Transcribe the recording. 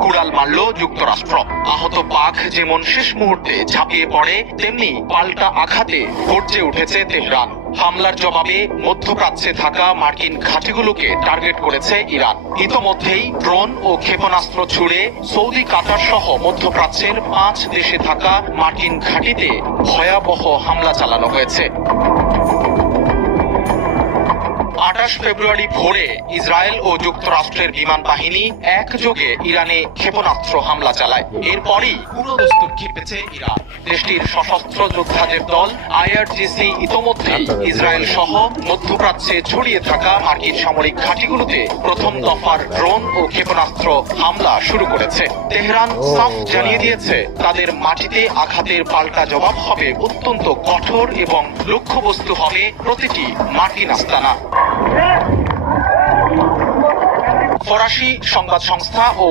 কুড়াল মারল যুক্তরাষ্ট্র। আহত পাক যেমন শেষ মুহূর্তে ঝাঁপিয়ে পড়ে, তেমনি পাল্টা আঘাতে গর্জে উঠেছে তেহরান। হামলার জবাবে মধ্যপ্রাচ্যে থাকা মার্কিন ঘাঁটিগুলোকে টার্গেট করেছে ইরান। ইতোমধ্যেই ড্রোন ও ক্ষেপণাস্ত্র ছুড়ে সৌদি, কাতার সহ মধ্যপ্রাচ্যের 5 দেশে থাকা মার্কিন ঘাঁটিতে ভয়াবহ হামলা চালানো হয়েছে। 28 ফেব্রুয়ারি ভোরে ইসরায়েল ও যুক্তরাষ্ট্রের বিমান বাহিনী একযোগে ইরানে ক্ষেপণাস্ত্র হামলা চালায়। এরপরই পুরোদস্তুর খেপেছে ইরান। দেশটির সশস্ত্র যোদ্ধাদের দল IRGC ইতোমধ্যেই ইসরায়েল সহ মধ্যপ্রাচ্যে ছড়িয়ে থাকা মার্কিন সামরিক ঘাঁটিগুলোতে প্রথম দফার ড্রোন ও ক্ষেপণাস্ত্র হামলা শুরু করেছে। তেহরান সাফ জানিয়ে দিয়েছে, তাদের মাটিতে আঘাতের পাল্টা জবাব হবে অত্যন্ত কঠোর এবং লক্ষ্যবস্তু হবে প্রতিটি মার্কিন আস্তানা। ফরাসি সংবাদ সংস্থা ও